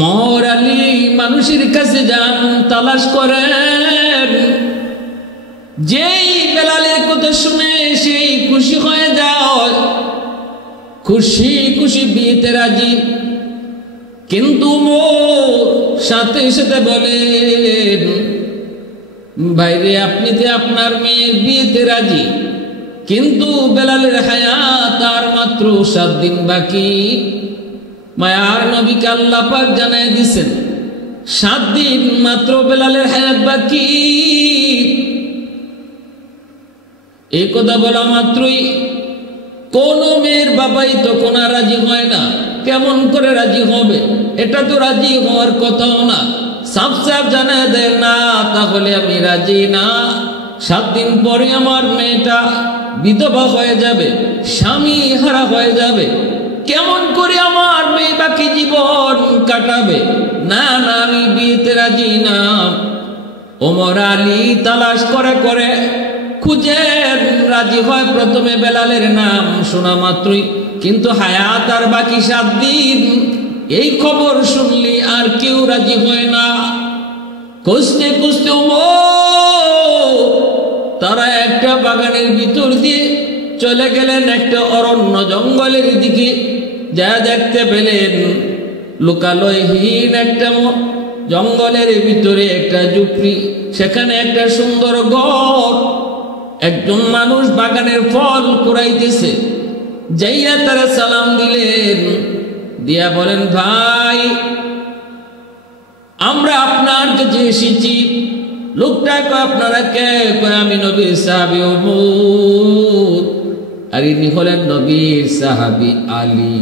মোর আলী মানুষের কাছে যান, তালাশ করেন, যেই বেলালের কথা শুনে সেই খুশি হয়ে যায়, খুশি খুশি বিয়েতে রাজি। কিন্তু মোর সাথে সাথে বলেন, ভাইরে আপনি তো আপনার মেয়ের বিয়েতে রাজি, কিন্তু বেলালের হায়াত আর মাত্র 7 দিন বাকি। মায়ার নবীকে আল্লাহ পাক জানায় দিছেন 7 দিন মাত্র বেলালের হায়াত বাকি। এই কথা বলা মাত্রই কোন মেয়ের বাবাই তখন আর রাজি হয় না। কেমন করে রাজি হবে? এটা তো রাজি হওয়ার কথাও না। সাফ সাফ জানায় দেয়, না তাহলে আমি রাজি না। 7 দিন পরে আমার মেয়েটা বিধবা হয়ে যাবে, স্বামী হারা হয়ে যাবে। কেমন করে আমার মেয়ে বাকি জীবন কাটাবে? না না, আমি বিয়েতে রাজি না। ওমর আলী তালাশ করে করে খুঁজে রাজি হয় প্রথমে বেলালের নাম শোনা মাত্রই, কিন্তু হায়াত আর বাকি 7 দিন। এই খবর শুনলি আর কেউ রাজি হয় না। খুঁজতে খুঁজতে তারা একটা বাগানের ভিতর দিয়ে চলে গেলেন, একটা অরণ্য জঙ্গলের দিকে। যা দেখতে পেলেন লোকালয়হীন একটা জঙ্গলের ভিতরে একটা ঝুপড়ি, সেখানে একটা সুন্দর ঘর। একজন মানুষ বাগানের ফল কুড়াইতেছে। যাইয়া তারা সালাম দিলেন, দিয়া বলেন, ভাই আমরা আপনার কাছে এসেছি। লোকটা কয়, আপনারা কে? কয়, আমি নবীর সাহাবী ওমর। আর ইনি হলেন নবীর সাহাবী আলী।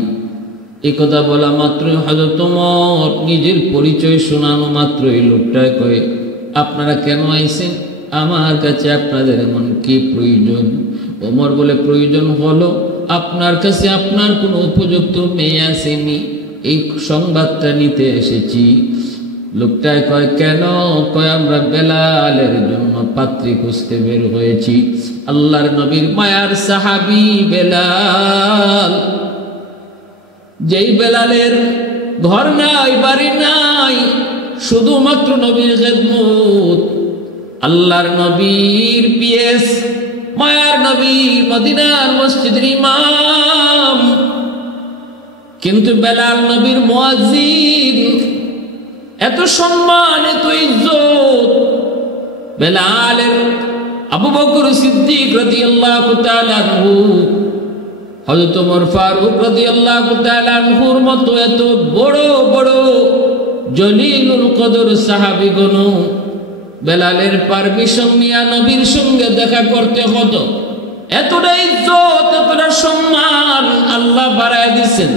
এই কথা বলা মাত্রই হযরত ওমর নিজের পরিচয় শোনানো মাত্রই লোকটা কয়, আপনারা কেন আইছেন আমার কাছে? আপনাদের এমন কি প্রয়োজন? ওমর বলে, প্রয়োজন হলো আপনার কাছে আপনার কোনো উপযুক্ত মেয়ে আসেনি, এই সংবাদটা নিতে এসেছি। লোকটা কয়, কেন? কয়, আমরা বেলালের জন্য পাত্রী খুঁজতে বের হয়েছি। আল্লাহর নবীর মায়ার সাহাবী বেলাল, যেই বেলালের ঘর নাই, বাড়ি নাই, শুধুমাত্র নবীর খেদমত। আল্লাহর নবীর পিএস, মায়ার নবী, মদিনার মসজিদের ইমাম, কিন্তু বেলাল নবীর মুয়াজ্জিন। এত সম্মান, এত ইজ্জত বেলালের। আবু বকর সিদ্দিক রাদিয়াল্লাহু তাআলা আনহু, হযরত ওমর ফারুক রাদিয়াল্লাহু তাআলা আনহুর মতো এত বড় বড় জলিলুল কদর সাহাবীগণ বেলালের পারমিশন নিয়ে নবীর সঙ্গে দেখা করতে হতো। এতটা ইজ্জত, এতটা সম্মান আল্লাহ বাড়ায় দিয়েছেন।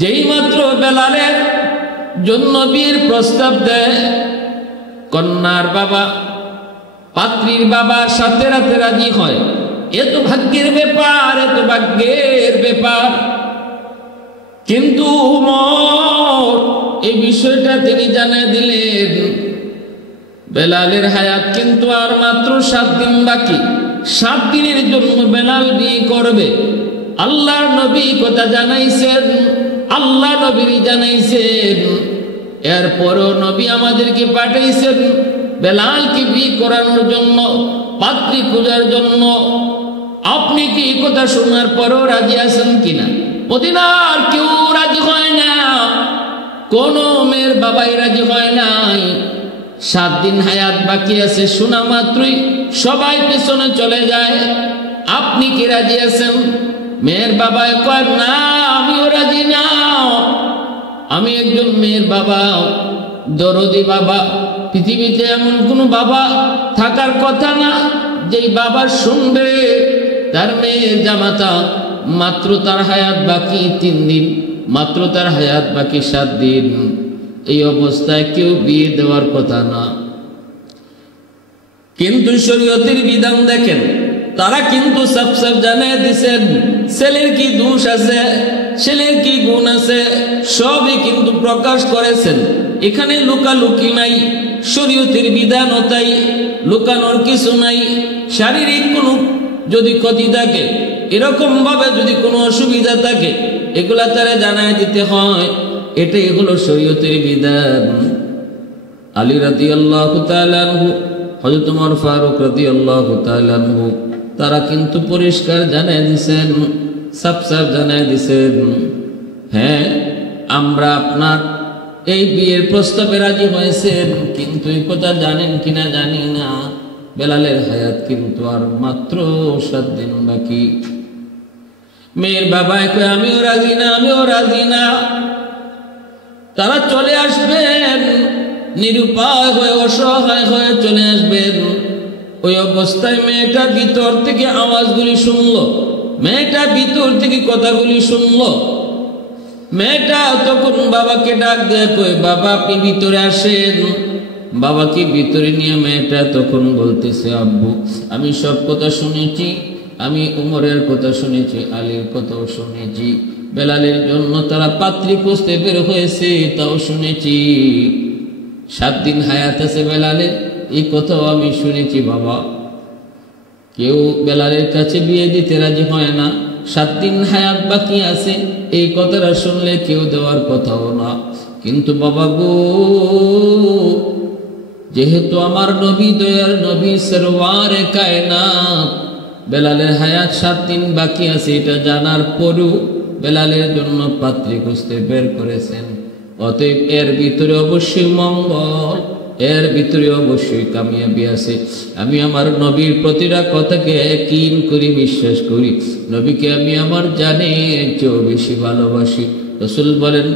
যেই মাত্র বেলালের জন্য বিয়ের প্রস্তাব দেয়, কন্যার বাবা পাত্রীর বাবার সাথে রাতে রাজি হয়। এত ভাগ্যের ব্যাপার, এত ভাগ্যের ব্যাপার। কিন্তু ওমর এই বিষয়টা তিনি জানিয়ে দিলেন, বেলালের হায়াত কিন্তু আর মাত্র 7 দিন বাকি। 7 দিনের জন্য বেলাল বিয়ে করবে। আল্লাহ নবী কথা জানাইছেন, আল্লাহ নবীর জানাইছেন। এরপরও নবী আমাদেরকে পাঠাইছেন বেলালকে বিয়ে করানোর জন্য, পাত্রী খোঁজার জন্য। আপনি কি এই কথা শোনার পরও রাজি আছেন কিনা? মদিনার কেউ রাজি হয় না, কোন মেয়ের বাবাই রাজি হয় নাই। 7 দিন হায়াত বাকি আছে শোনা মাত্রই সবাই পেছনে চলে যায়। আপনি কি রাজি আছেন? মেয়ের বাবায় কয়, না আমিও রাজি না। আমি একজন মেয়ের বাবা, দরদি বাবা। পৃথিবীতে এমন কোন বাবা থাকার কথা না যেই বাবা শুনবে তার মেয়ের জামাতা মাত্র তার হায়াত বাকি 3 দিন, মাত্র তার হায়াত বাকি 7 দিন। এই অবস্থায় কেউ বিয়ে দেওয়ার কথা না। কিন্তু শরীয়তের বিধান দেখেন, তারা কিন্তু সব সব জানিয়ে দিয়েছেন ছেলের কি দোষ আছে, ছেলের কি গুণ আছে, সবই কিন্তু প্রকাশ করেছেন। এখানে লুকালুকি নাই, শরীয়তের বিধানও তাই, লুকানোর কিছু নাই। শারীরিক কোনো যদি ক্ষতি থাকে, এরকম ভাবে যদি কোনো অসুবিধা থাকে, এগুলা তারা জানায় দিতে হয়। এটাই হলো শরীয়তের বিধান। আলী রাদিয়াল্লাহু তাআলা আনহু, হযরত ওমর ফারুক রাদিয়াল্লাহু তাআলা আনহু, তারা কিন্তু পরিষ্কার জানায় দিয়েছেন, সাফ জানায় দিয়েছেন, হ্যাঁ আমরা আপনার এই বিয়ের প্রস্তাবে রাজি হয়েছেন, কিন্তু এই কথা জানেন কিনা জানি না, বেলালের হায়াত কিন্তু আর মাত্র 7 দিন বাকি। মেয়ের বাবা কয় আমিও রাজি না, আমিও রাজি না। তারা চলে আসবেন, নিরুপায় হয়ে অসহায় হয়ে চলে আসবেন। ওই অবস্থায় মেয়েটা ভিতর থেকে আওয়াজগুলি শুনলো, মেয়েটা ভিতর থেকে কথাগুলি শুনলো। মেয়েটা তখন বাবাকে ডাক দেয়, কই বাবা আপনি ভিতরে আসেন। বাবাকে ভিতরে নিয়ে মেয়েটা তখন বলতেছে, আব্বু আমি সব কথা শুনেছি, আমি উমরের কথা শুনেছি, আলীর কথাও শুনেছি, বেলালের জন্য তারা পাত্রী খুঁজতে বের হয়েছে তাও শুনেছি, 7 দিন হায়াত আছে বেলালের এই কথাও আমি শুনেছি বাবা। কেউ বেলালের কাছে বিয়ে দিতে রাজি হয় না, 7 দিন হায়াত বাকি আছে এই কথাটা শুনলে কেউ দেওয়ার কথাও না। কিন্তু বাবা গো, যেহেতু আমার নবী দয়ার নবী সরওয়ারে কায়নাত বেলালের হায়াত 7 দিন বাকি আছে এটা জানার পরও বেলালের জন্য পাত্রী খুঁজতে বের করেছেন। অতএব এর ভিতরে অবশ্যই মঙ্গল, এর ভিতরে অবশ্যই কামিয়াবি আছে। আমি আমার নবীর প্রতিটা কথাকে ইয়াকিন করি, বিশ্বাস করি। নবীকে আমি আমার জানের চেয়েও বেশি ভালোবাসি। রাসূল বলেন,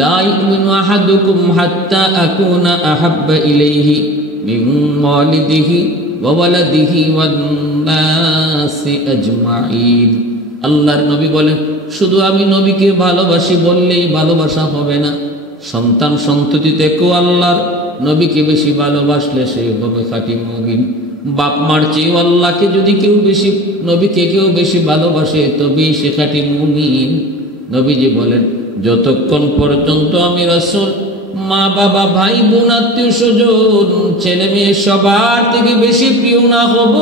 লা ইউমিনু আহাদুকুম হাত্তা আকুনা আহাব্বা ইলাইহি মিন ওয়ালিদিহি ওয়া ওয়ালাদিহি ওয়ান নাসি আজমাইন। আল্লাহর নবী বলেন, শুধু আমি নবীকে ভালোবাসি বললেই ভালোবাসা হবে না, সন্তান সন্ততি থেকেও আল্লাহর নবীকে বেশি ভালোবাসলে সেই হবে খাঁটি মুমিন। বাপ মার চেয়ে আল্লাহকে যদি কেউ বেশি, নবীকে কেউ বেশি ভালোবাসে তবেই সে খাঁটি মুমিন। নবীজি বলেন, যতক্ষণ পর্যন্ত আমি রাসূল মা বাবা ভাই বোন আত্মীয় স্বজন ছেলে মেয়ে সবার থেকে বেশি প্রিয় না হব,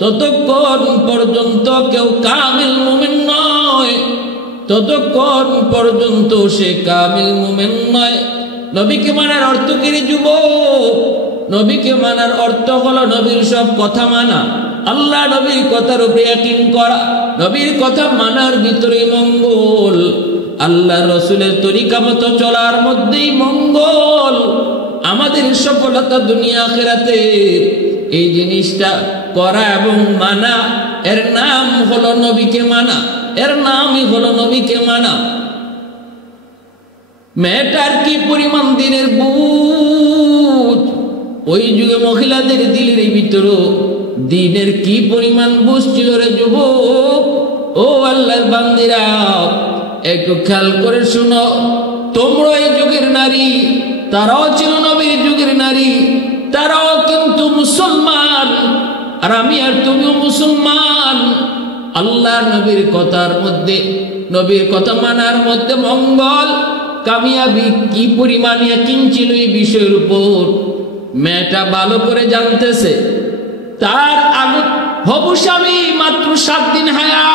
ততক্ষণ পর্যন্ত কেউ কামিল মুমিন নয়, ততক্ষণ পর্যন্ত সে কামিল মুমিন নয়। নবীকে মানার অর্থ কি রে যুবক? নবীকে মানার অর্থ হলো নবীর সব কথা মানা, আল্লাহ নবীর কথার উপরে ইয়াকিন করা, নবীর কথা মানার ভিতরে মঙ্গল, আল্লাহ রসুলের তরিকা মতো চলার মধ্যেই মঙ্গল, আমাদের সফলতা দুনিয়া আখিরাতে। এই জিনিসটা করা এবং মানা, এর নাম হলো নবীকে মানা, এর নামই হলো নবীকে মানা। মেয়েটার কি পরিমাণ দিনের বুঝ, ওই যুগে মহিলাদের দিলের ভিতরে দিনের কি পরিমাণ বুঝ ছিল রে যুবক। ও আল্লাহর বান্দিরা, একটু খেয়াল করে শুনো, তোমরা এই যুগের নারী, তারাও ছিল নবীর যুগের নারী, তারাও কিন্তু মুসলমান, আর আমি আর তুমিও মুসলমান। আল্লাহ নবীর কথার মধ্যে, নবীর কথা মানার মধ্যে মঙ্গল কামিয়াবি কি পরিমাণ ইয়াকিন ছিল এই বিষয়ের উপর। মেয়েটা ভালো করে জানতেছে তার আগে হবু স্বামী মাত্র 7 দিন হায়াত,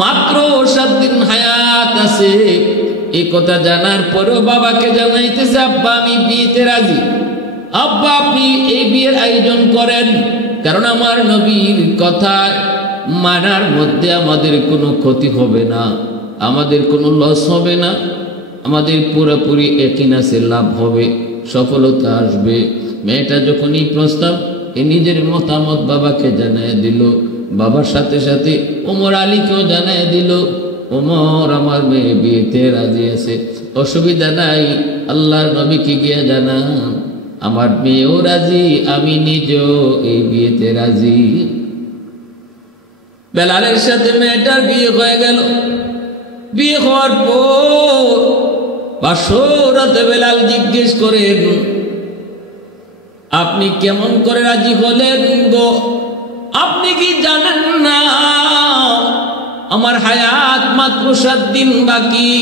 মাত্র 7 দিন হায়াত আছে। এই কথা জানার পরেও বাবাকে জানাইতেছে, আব্বা আমি বিয়েতে রাজি, আব্বা আপনি এই বিয়ের আয়োজন করেন, কারণ আমার নবীর কথা মানার মধ্যে আমাদের কোনো ক্ষতি হবে না, আমাদের কোনো লস হবে না, আমাদের পুরোপুরি ইয়াকিন আছে লাভ হবে, সফলতা আসবে। মেয়েটা যখন এই প্রস্তাব নিজের মতামত বাবাকে জানায় দিল, বাবার সাথে সাথে ওমর আলীকেও জানায় দিল, ওমর আমার মেয়ে বিয়েতে রাজি আছে, অসুবিধা নাই, আল্লাহর নবীকে গিয়ে জানান আমার মেয়েও রাজি, আমি নিজেও এই বিয়েতে রাজি। বেলালের সাথে মেয়েটার বিয়ে হয়ে গেল। বিয়ে হওয়ার পর বাসরাতে বেলাল জিজ্ঞেস করেন, আপনি কেমন করে রাজি হলেন গো? আপনি কি জানেন না আমার হায়াত মাত্র 7 দিন বাকি?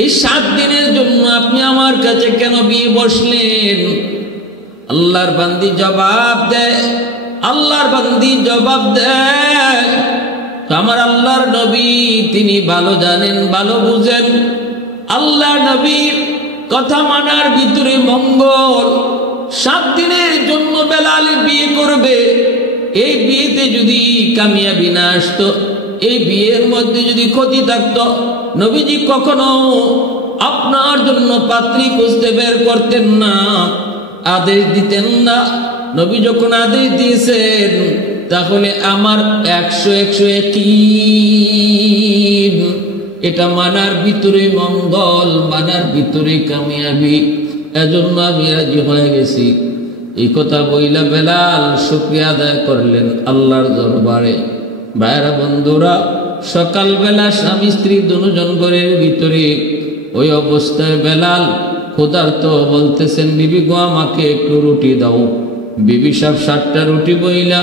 এই 7 দিনের জন্য আপনি আমার কাছে কেন বিয়ে বসলেন? আল্লাহর বান্দি জবাব দেয়, আল্লাহর বান্দি জবাব দেয়, আমার আল্লাহর নবী তিনি ভালো জানেন, ভালো বুঝেন। আল্লাহর নবীর কথা মানার ভিতরে মঙ্গল। 7 দিনের জন্য বেলাল বিয়ে করবে। এই বিয়েতে যদি কামিয়াবি না আসতো, এই বিয়ের মধ্যে যদি ক্ষতি থাকতো, নবীজি কখনো আপনার জন্য পাত্রী খুঁজতে বের করতেন না, আদেশ দিতেন না। নবী যখন আদেশ দিয়েছেন, তাহলে আমার 100 ইয়াকিন, এটা মানার ভিতরে মঙ্গল, মানার ভিতরে কামিয়াবি। এজন্য আমি রাজি হয়ে গেছি। এই কথা বইলা বেলাল শুকরিয়া আদায় করলেন আল্লাহর দরবারে। ভাইরা বন্ধুরা, সকালবেলা স্বামী স্ত্রী দুজন ঘরের ভিতরে, ওই অবস্থায় বেলাল ক্ষুধার্ত বলতেছেন, বিবি গো আমাকে একটু রুটি দাও। বিবি সাহেব 7টা রুটি বইলা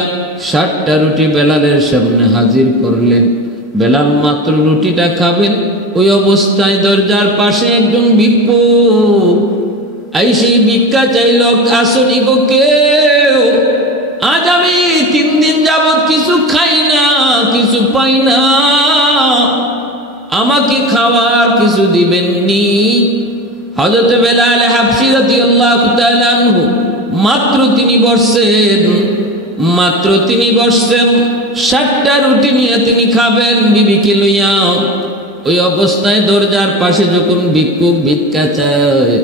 7টা রুটি বেলালের সামনে হাজির করলেন। বেলাল মাত্র রুটিটা খাবেন, ওই অবস্থায় দরজার পাশে একজন ভিক্ষুক আইসি ভিক্ষা চাইল, আসনি গো কেউ, আজ আমি 3 দিন যাবত কিছু খাই না, কিছু পাই না, আমাকে খাওয়ার কিছু দিবেননি? হযরত বেলাল হাবশী রাদিয়াল্লাহু তাআলা আনহু মাত্র তিনি বসছেন, 7টা রুটি নিয়ে তিনি খাবেন বিবিকে লইয়া। ওই অবস্থায় দরজার পাশে যখন ভিক্ষুক ভিক্ষা চায়,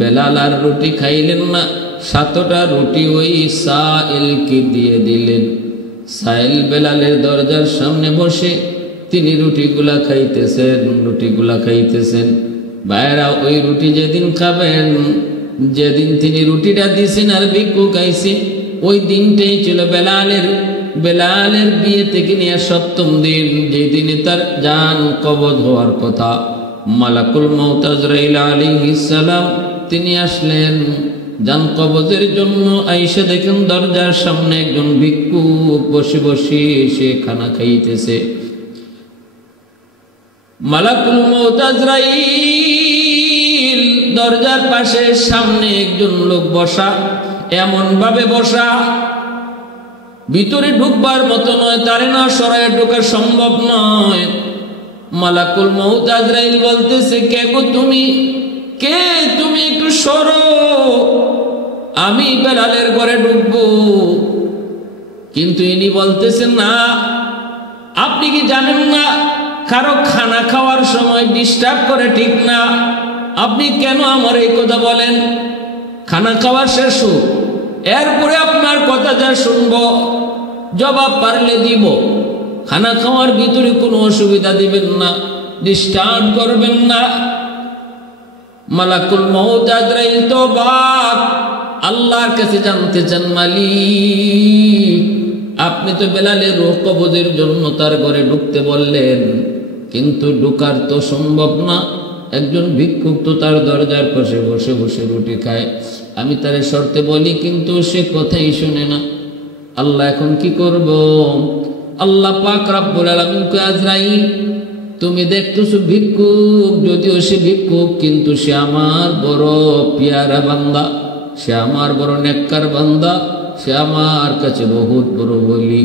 বেলাল আর রুটি খাইলেন না, 7টা রুটি ওই সাইলকে দিয়ে দিলেন। সাইল বেলালের দরজার সামনে বসে তিনি রুটিগুলা খাইতেছেন। ভাইরা, ওই রুটি যেদিন খাবেন, যেদিন তিনি রুটিটা দিয়েছেন আর ভিক্ষুক খাইছে, ওই দিনটাই ছিল বেলালের বিয়ে থেকে নিয়ে 7ম দিন, যে দিনে তার জান কবজ হওয়ার কথা। মালাকুল মউত আজরাইল আলাইহিস সালাম তিনি আসলেন জান কবজের জন্য। আইসা দেখেন দরজার সামনে একজন ভিক্ষুক বসে বসে সে খানা খাইতেছে। মালাকুল মউত আজরাইল দরজার পাশে সামনে একজন লোক বসা, এমন ভাবে বসা ভিতরে ঢুকবার মতো নয়, তারে না সরায় ঢোকা সম্ভব নয়। মালাকুল মউত আজরাইল বলতেছে, কে গো তুমি, কে তুমি, একটু সরো, আমি বেলালের ঘরে ঢুকবো। কিন্তু ইনি বলতেছেন, না, আপনি কি জানেন না কারো খানা খাওয়ার সময় ডিস্টার্ব করে ঠিক না? আপনি কেন আমার এই কথা বলেন? খানা খাওয়া শেষ হোক, এরপরে আপনার কথা যা শুনবো জবাব পারলে দিব। খানা খাওয়ার ভিতরে কোনো অসুবিধা দিবেন না, ডিস্টার্ব করবেন না। মালাকুল মউত আজরাইল তো বাপ আল্লাহর কাছে জানতে চান, মালিক আপনি তো বেলালের রূহ কবজের জন্য তার ঘরে ঢুকতে বললেন, কিন্তু ঢুকার তো সম্ভব না। একজন ভিক্ষুক তো তার দরজার পাশে বসে বসে রুটি খায়, আমি তারে শর্তে বলি কিন্তু সে কথাই শুনে না। আল্লাহ এখন কি করব? আল্লাহ পাক রব্বুল আলামিন কয়, আজরাইল তুমি দেখতেছো ভিক্ষুক, যদিও সে ভিক্ষুক কিন্তু সে আমার বড় পিয়ারা বান্দা, সে আমার বড় নেককার বান্দা, সে আমার কাছে বহুত বড় বলি।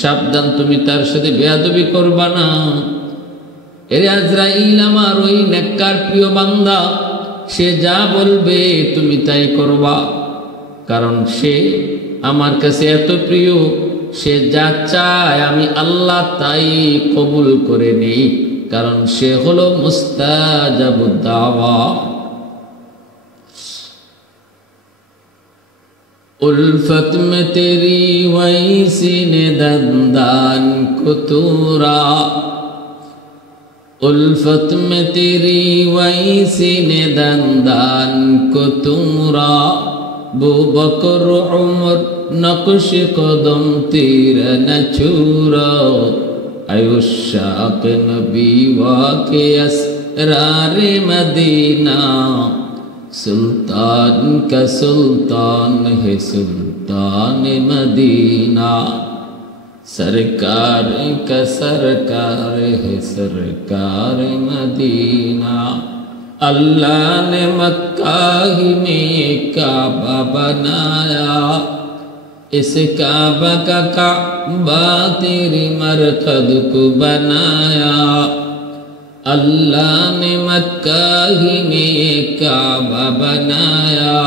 সাবধান, তুমি তার সাথে বেয়াদবি করবা না। এরে আজরাইল, আমার ওই নেককার প্রিয় বান্দা, সে যা বলবে তুমি তাই করবা, কারণ সে আমার কাছে এত প্রিয়, সে যা চায় আমি আল্লাহ তাই কবুল করে নিই, কারণ সে হলো মুস্তাজাবুদ দাওয়া। उल्फत में तेरी वही सीने दंदान को तूरा, उल्फत में तेरी वही सीने दंदान को तूरा, बू बकर उमर नक्श कदम तेरा न छूरा, आयुष्शाक नबी वाके असरार मदीना, सुल्तान का सुल्तान है सुल्तान मदीना, सरकार का सरकार है सरकार मदीना। अल्लाह ने मक्का ही में काबा बनाया, इस काबा का तेरी मरकद को बनाया। अल्लाह ने मक्का ही में काबा बनाया।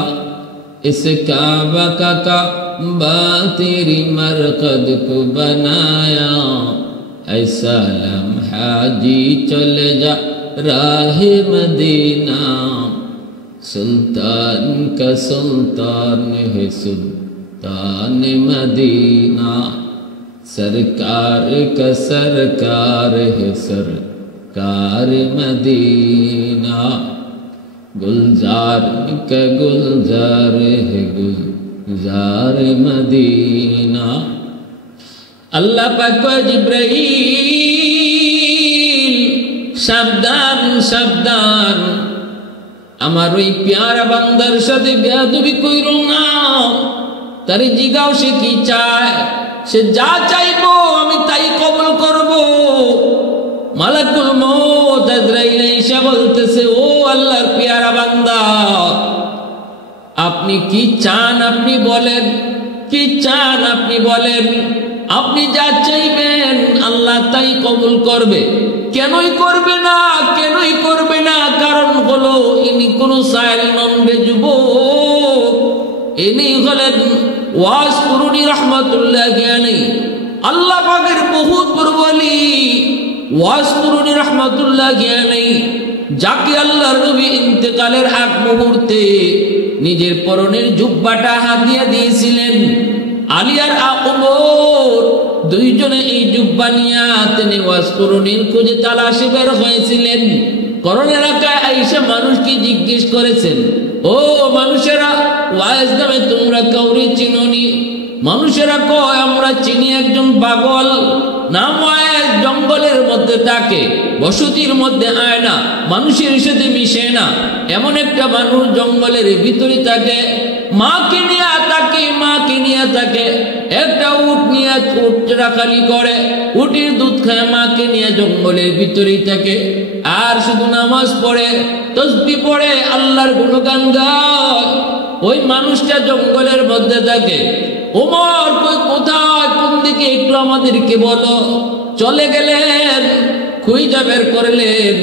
इस काबा का काबा तेरी मरकद को बनाया। ऐसा लम्हा जी चले जा राहे मदीना। सुल्तान का सुल्तान है सुल्तान मदीना। सरकार का सरकार है सरकार मदीना। गुलजार का गुलजार है गुलजार मदीना। अल्लाह पाक जिब्राइल सावधान सावधान আমার ওই প্যারা বান্দার সাথে বেয়াদবি কইরো না। তারে জিগাও সে কি চায়, সে যা চাইবো আমি তাই কবুল করব। মালাকুল মউত আজরাইল এসে বলতেছে, ও আল্লাহর প্যারা বান্দা, আপনি কি চান আপনি বলেন, কি চান আপনি বলেন। আপনি যা চাইবেন আল্লাহ তাই কবুল করবে। কেনই করবে না, কেনই করবে না? কারণ হলো ইনি কোন সাইল নন রে যুবক, ইনি হলেন ওয়াজ কুরুনি রহমাতুল্লাহি আলাইহি, আল্লাহ পাকের বহুত বড় ওলি ওয়াজ কুরুনি রহমাতুল্লাহি আলাইহি, যাকে আল্লাহর নবী ইন্তেকালের আগ মুহূর্তে নিজের পরনের জুব্বাটা হাদিয়া দিয়েছিলেন। আলী আর ওমর দুইজনে এই জুব্বা নিয়ে তিনি ওয়াজ কুরুনির খোঁজে তালাশে বের হয়েছিলেন। করণ এলাকায় আইসা মানুষকে জিজ্ঞেস করেছেন, ও মানুষেরা, ওয়াজ নামে তোমরা কাউরে চিনোনি? মানুষেরা কয় আমরা চিনি একজন পাগল, নাম ওয়াজ, জঙ্গলের মধ্যে থাকে, বসতির মধ্যে আয় না, মানুষের সাথে মিশে না, এমন একটা মানুষ জঙ্গলের ভিতরে থাকে। মাকে নিয়ে থাকে, মাকে নিয়ে থাকে, একটা উট নিয়ে উট রাখালি করে, উটের দুধ খায়, মাকে নিয়ে জঙ্গলের ভিতরেই থাকে, আর শুধু নামাজ পড়ে, তসবিহ পড়ে, আল্লাহর গুণগান গায়। ওই মানুষটা জঙ্গলের মধ্যে থাকে। ওমর কই কোথায়, কোন দিকে, একটু আমাদেরকে বলো। চলে গেলেন, খুঁজে বের করলেন,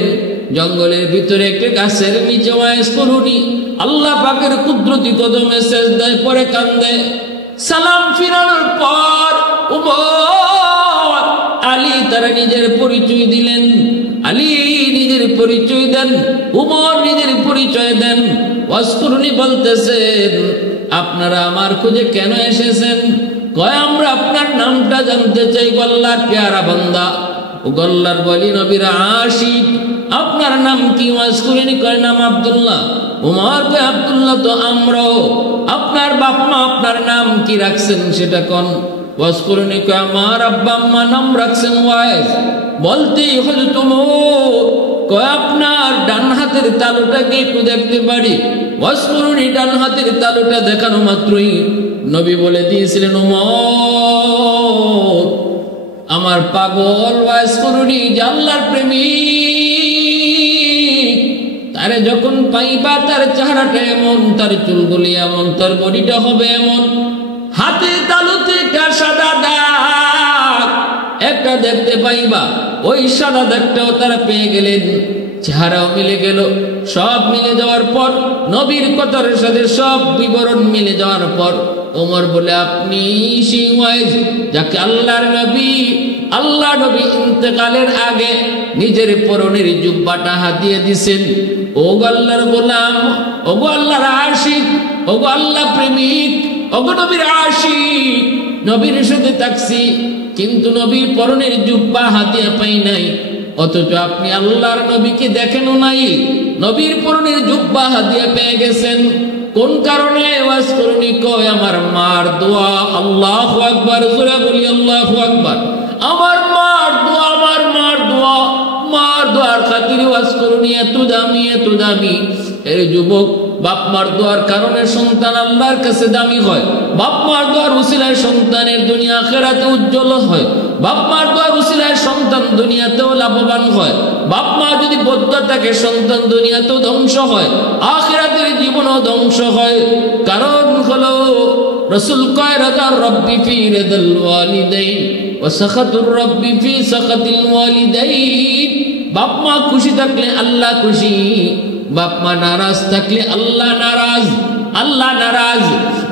জঙ্গলের ভিতরে একটা গাছের নিচে ওয়াজ কুরুনি আল্লাহ পাকের কুদরতি কদমে সেজদায় পড়ে কান্দে। সালাম ফিরানোর পর ওমর আলী তারা নিজের পরিচয় দিলেন। আলী নিজের পরিচয় দেন, ওমর নিজের পরিচয় দেন। ওয়াজ কুরুনি বলতেছেন, আপনারা আমার খোঁজে কেন এসেছেন? কয় আমরা আপনার নামটা জানতে চাই, আল্লাহর প্যারা বান্দা। ও গল্লার বলি নবীর আশিক, আপনার নাম কি? ওয়াজ কুরুনি কয় নাম আব্দুল্লাহ। ওমর কয় আব্দুল্লাহ তো আমরাও, আপনার বাপ মা আপনার নাম কি রাখছেন সেটা কোন? ওয়াজ কুরুনি কয় আমার আব্বা আম্মা নাম রাখছেন ওয়াইজ। বলতেই হযরত ওমর কয় আপনার ডান হাতের তালুটাকে একটু দেখতে পারি? ওয়াজ কুরুনি ডান হাতের তালুটা দেখানো মাত্রই নবী বলে দিয়েছিলেন, ওমর আমার পাগল ওয়াজ কুরুনি আল্লাহর প্রেমিক, তারে যখন পাইবা তার চেহারাটা এমন, তার চুলগুলি এমন, তার বডিটা হবে এমন, হাতে তালুতে একটা সাদা দাগ একটা দেখতে পাইবা। ওই সাদা দাগটাও তারা পেয়ে গেলেন, চেহারাও মিলে গেল। সব মিলে যাওয়ার পর, নবীর কথার সাথে সব বিবরণ মিলে যাওয়ার পর ওমর বলে, আপনি সেই ওয়াইজ যাকে আল্লাহর নবী, আল্লাহ নবী ইন্তেকালের আগে নিজের পরনের জুব্বাটা হাতিয়ে দিছেন। ও আল্লাহর গোলাম, ও আল্লাহর আশিক, ও আল্লাহ প্রেমিক, ও নবীর আশিক, নবীর সাথে থাকছি কিন্তু নবীর পরনের জুব্বা হাতিয়া পাই নাই, অথচ আপনি আল্লাহর নবীকে দেখেনও নাই, নবীর পরনের জুব্বা হাতিয়া পেয়ে গেছেন। কোন কারণে? ওয়াজ কুরুনি কয় আমার মার দোয়া। আল্লাহু আকবার, জোরে বলি আল্লাহু আকবার। আমার মার দোয়া, আমার মার দোয়া, মার দোয়ার খাতিরে ওয়াজ কুরুনি এত দামি, এত দামি। এর যুবক, বাপ মার দোয়ার কারণে সন্তান আল্লাহর কাছে দামি হয়। বাপ মার দোয়ার উসিলায় সন্তানের দুনিয়া আখিরাতে উজ্জ্বল হয়। বাপ মার দোয়ার উসিলায় সন্তান দুনিয়াতেও লাভবান হয়। বাপ মা যদি বদ্ধ থাকে সন্তান দুনিয়াতেও ধ্বংস হয়, আখিরাতের জীবনও ধ্বংস হয়। কারণ হলো রাসূল কয় রাদা রব্বি ফি রাদাল ওয়ালিদাইন ওয়া সাখাতুর রব্বি ফি সাখাতিল ওয়ালিদাইন। বাপ মা খুশি থাকলে আল্লাহ খুশি, বাপ মা নারাজ থাকলে আল্লাহ নারাজ, আল্লাহ নারাজ।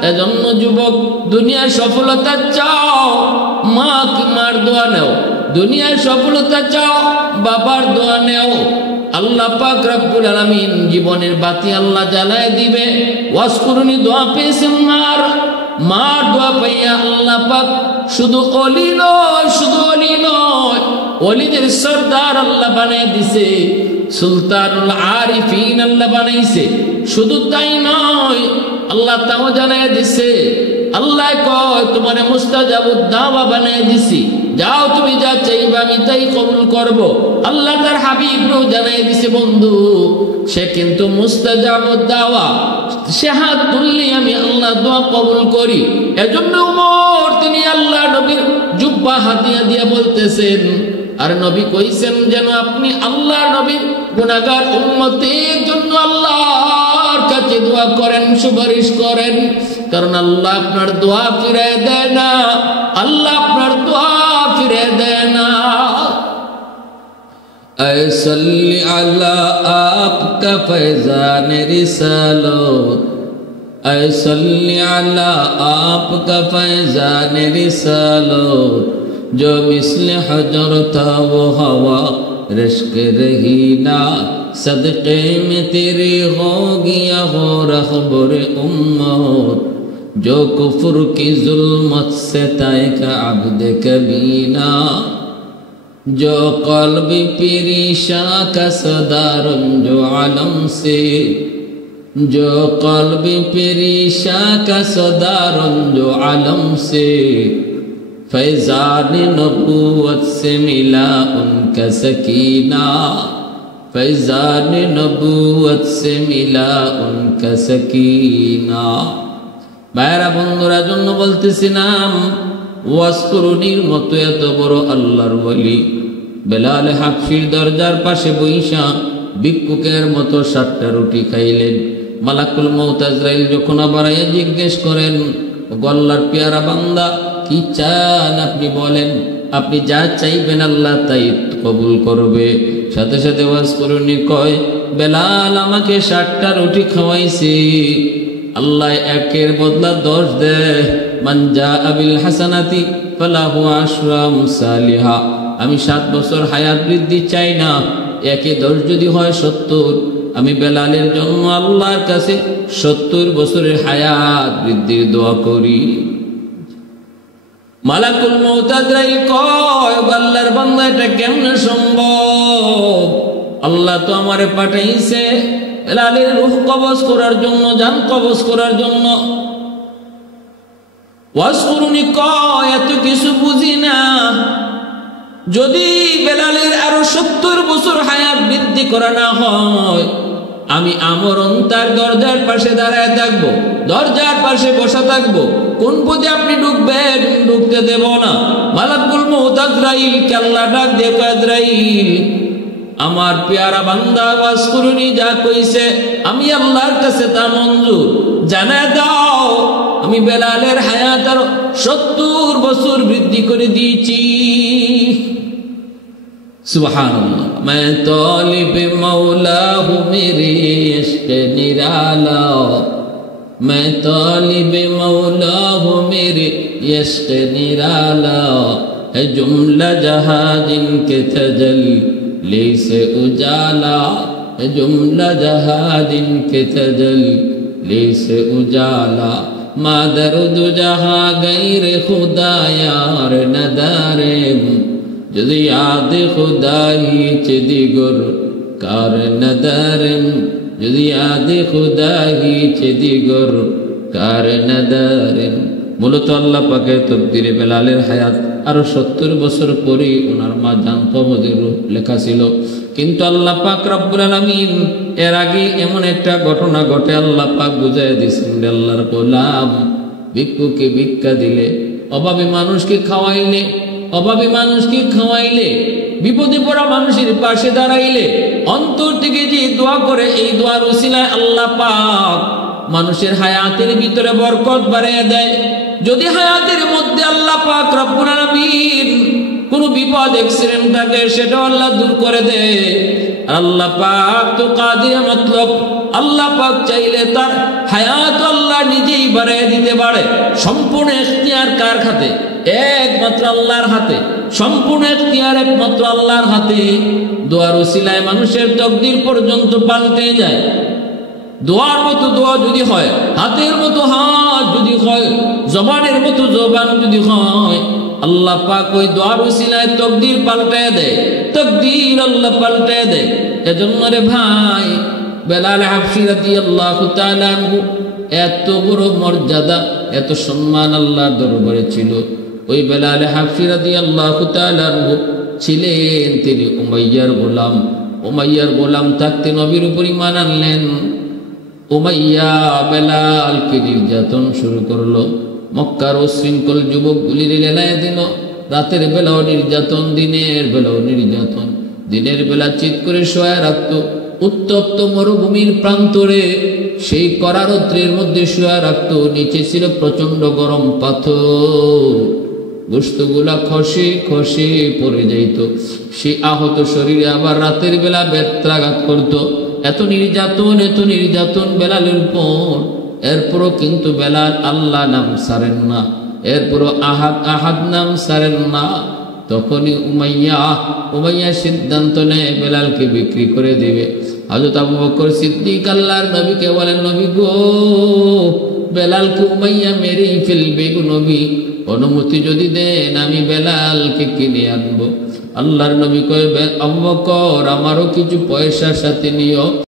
এজন্য যুবক, দুনিয়ার সফলতা চাও, মার দোয়া নেও। দুনিয়ার সফলতা চাও, বাবার দোয়া নেও। আল্লাহ পাক রব্বুল আলামিন জীবনের বাতি আল্লাহ জ্বালায় দিবে। ওয়াজকুরুনি দোয়া পেয়েছেন মার দোয়া পাইয়া আল্লাহ পাক শুধু ওলি নয়, শুধু ওলি নয়, ওলিদের সরদার আল্লাহ বানিয়ে দিছে, সুলতানুল আরিফিন আল্লাহ বানাইছে। শুধু তাই নয়, আল্লাহ তাও জানায় দিছে, আল্লাহ কয় তোমারে মুস্তাজাবুদ দাওয়া বানিয়ে দিছি, যাও তুমি যা চাইবা আমি তাই কবুল করব। আল্লাহ তার হাবিবও জানাই দিছে বন্ধু, সে কিন্তু মুস্তাজাবুদ দাওয়া, সে হাত তুললে আমি আল্লাহ দোয়া কবুল করি। এজন্য ওমর তিনি আল্লাহ নবীর জুব্বা হাতিয়া দিয়া বলতেছেন, আর নবী কইছেন যেন আপনি আল্লাহ নবীর গুনাহগার উম্মতের জন্য আল্লাহর কাছে দোয়া করেন, সুপারিশ করেন, কারণ আল্লাহ আপনার দোয়া ফিরায় দেয় না, আল্লাহ আপনার দোয়া ফিরে দেয় না। ऐ सल्ली अला आपका फैज़ान रिसालत, ऐ सल्ली अला आपका फैज़ान रिसालत, जो मिस्ल हजर था वो हवा रश्क रही ना, सदक़े में तेरे हो गया हो रहबर उम्मत, जो कुफ्र की जुल्मत से तय का अब्द कबीना, जो क़ल्ब परेशान का सदारम जो आलम से, जो क़ल्ब परेशान का सदारम जो आलम से, फैज़ान नबूवत से मिला उनका सकीना, फैज़ान नबूवत से मिला उनका सकीना। ভাইরা বন্ধুরা, জন্য বলতেছিলাম ওয়াজকুরুনির মতো এত বড় আল্লাহর ওলি বেলাল হাবশির দরজার পাশে বইসা ভিক্ষুকের মতো 7টা রুটি খাইলেন। মালাকুল মউত আজরাইল যখন আবার জিজ্ঞেস করেন, ওগো আল্লাহর পেয়ারা বান্দা, কি চান আপনি বলেন, আপনি যা চাইবেন আল্লাহ তাই কবুল করবে। সাথে সাথে ওয়াজকুরুনি কয়, বেলাল আমাকে 7টা রুটি খাওয়াইছে, আল্লাহ একের বদলা 10 দেয়। মান জাআ বিল হাসানাতি ফালাহু আশরু আমসালিহা। আমি 7 বছর হায়াত বৃদ্ধি চাই না, একে 10 যদি হয় 70। আমি বেলালের জন্য আল্লাহর কাছে 70 বছরের হায়াত বৃদ্ধির দোয়া করি। মালাকুল মউত আজরাইল কয়, আল্লাহর বান্দা এটা কেমনে সম্ভব? আল্লাহ তো আমারে পাঠাইছে বেলালের রূহ কবজ করার জন্য, জান কবজ করার জন্য। ওয়াজকুরুনি কয়, এত কিছু বুঝি না, যদি বেলালের আরো 70 বছর হায়াত বৃদ্ধি করা না হয়, আমি আমরণ তার দরজার পাশে দাঁড়ায় থাকবো, দরজার পাশে বসা থাকবো, কোন পথে আপনি ঢুকবেন ঢুকতে দেব না। মালাকুল মউত আজরাইল কে আল্লাহ ডাক দিয়ে কয়, আজরাইল আমার পেয়ারা বান্দা ওয়াজকুরুনি যা কইছে আমি আল্লাহর কাছে তা মঞ্জুর, জানায় দাও আমি বেলালের হায়াত আরো 70 বছর বৃদ্ধি করে দিয়েছি। সুবহানাল্লাহ। मैं तालिब मौला हूँ मेरे इश्क निराला, मैं तालिब मौला हूँ मेरे इश्क निराला, है जुमला जहां जिनके तजल्ली से उजाला, है जुमला जहां जिनके तजल्ली से उजाला, मादरुद जहां गैर खुदा यार नदारे, যদি याद खुदा ही दिगर कार नदारम, যদি याद खुदा ही दिगर कार नदारम। মূলত আল্লাহ পাকের তকদিরে বেলালের হায়াত আরো 70 বছর পরে ওনার মা জান কবজের লেখা ছিল, কিন্তু আল্লাহ পাক রব্বুল আলামিন এর আগে এমন একটা ঘটনা ঘটে আল্লাহ পাক বুঝায় দিয়েছেন, আল্লাহর গোলাম ভিক্ষুকে ভিক্ষা দিলে, অভাবী মানুষকে খাওয়াইলে, অভাবী মানুষকে খাওয়াইলে, বিপদে পড়া মানুষের পাশে দাঁড়াইলে, অন্তর থেকে যে দোয়া করে, এই দোয়ার উসিলায় আল্লাহ পাক মানুষের হায়াতের ভিতরে বরকত বাড়িয়ে দেয়। যদি হায়াতের মধ্যে আল্লাহ পাক রব্বুল আলামিন কোনো বিপদ অ্যাক্সিডেন্ট থাকে সেটা আল্লাহ দূর করে দেয়। আল্লাহ পাক তো কাদির মতলব, আল্লাহ পাক চাইলে তার হায়াত আল্লাহ নিজেই বাড়িয়ে দিতে পারে। সম্পূর্ণ ইখতিয়ার কার হাতে? একমাত্র আল্লাহর হাতে। সম্পূর্ণ ইখতিয়ার একমাত্র আল্লাহর হাতে। দোয়ার ওসিলায় মানুষের তাকদীর পর্যন্ত পাল্টে যায়। দোয়ার মতো দোয়া যদি হয়, হাতের মতো হাত যদি হয়, জবানের মতো জবান যদি হয়, আল্লাহ পাক ওই দোয়ার ওসিলায় তাকদীর পাল্টে দেয়। তাকদীর আল্লাহ পাল্টে দেয়। এজন্য রে ভাই, বেলাল হাবশী রাদিয়াল্লাহু তাআলা আনহু এত বড় মর্যাদা, এত সম্মান আল্লাহর দরবারে ছিল। ওই বেলাল হাবশী রাদিয়াল্লাহু তাআলা আনহু ছিলেন তিনি উমাইয়ার গোলাম। উমাইয়ার গোলাম থাকতে নবীর উপর ঈমান আনলেন। উমাইয়া বেলালকে নির্যাতন শুরু করলো। মক্কার উশৃঙ্খল যুবকগুলির লেলায় দিল। রাতের বেলাও নির্যাতন, দিনের বেলাও নির্যাতন। দিনের বেলা চিৎ করে শোয়া রাখত। উত্তপ্ত মরুভূমির প্রান্তরে সেই কড়া রৌদ্রের মধ্যে শোয়া রাখত। নিচে ছিল প্রচন্ড গরম পাথর। গোশতগুলা খসে খসে পড়ে যাইত। সেই আহত শরীরে আবার রাতের বেলা বেত্রাঘাত করত। এত নির্যাতন বেলালের উপর। এরপরও কিন্তু বেলাল আল্লাহ নাম ছাড়েন না। এরপরও আহাদ নাম ছাড়েন না। তখনই উমাইয়া সিদ্ধান্ত নেয় বেলালকে বিক্রি করে দেবে। হযরত আবু বকর সিদ্দিক আল্লাহর নবীকে বলেন, নবী গো, বেলালকে উমাইয়া মেরেই ফেলবে গো নবী, অনুমতি যদি দেন আমি বেলালকে কিনে আনবো। আল্লাহর নবী কয়, আবু বকর, আমারও কিছু পয়সা সাথে নিও।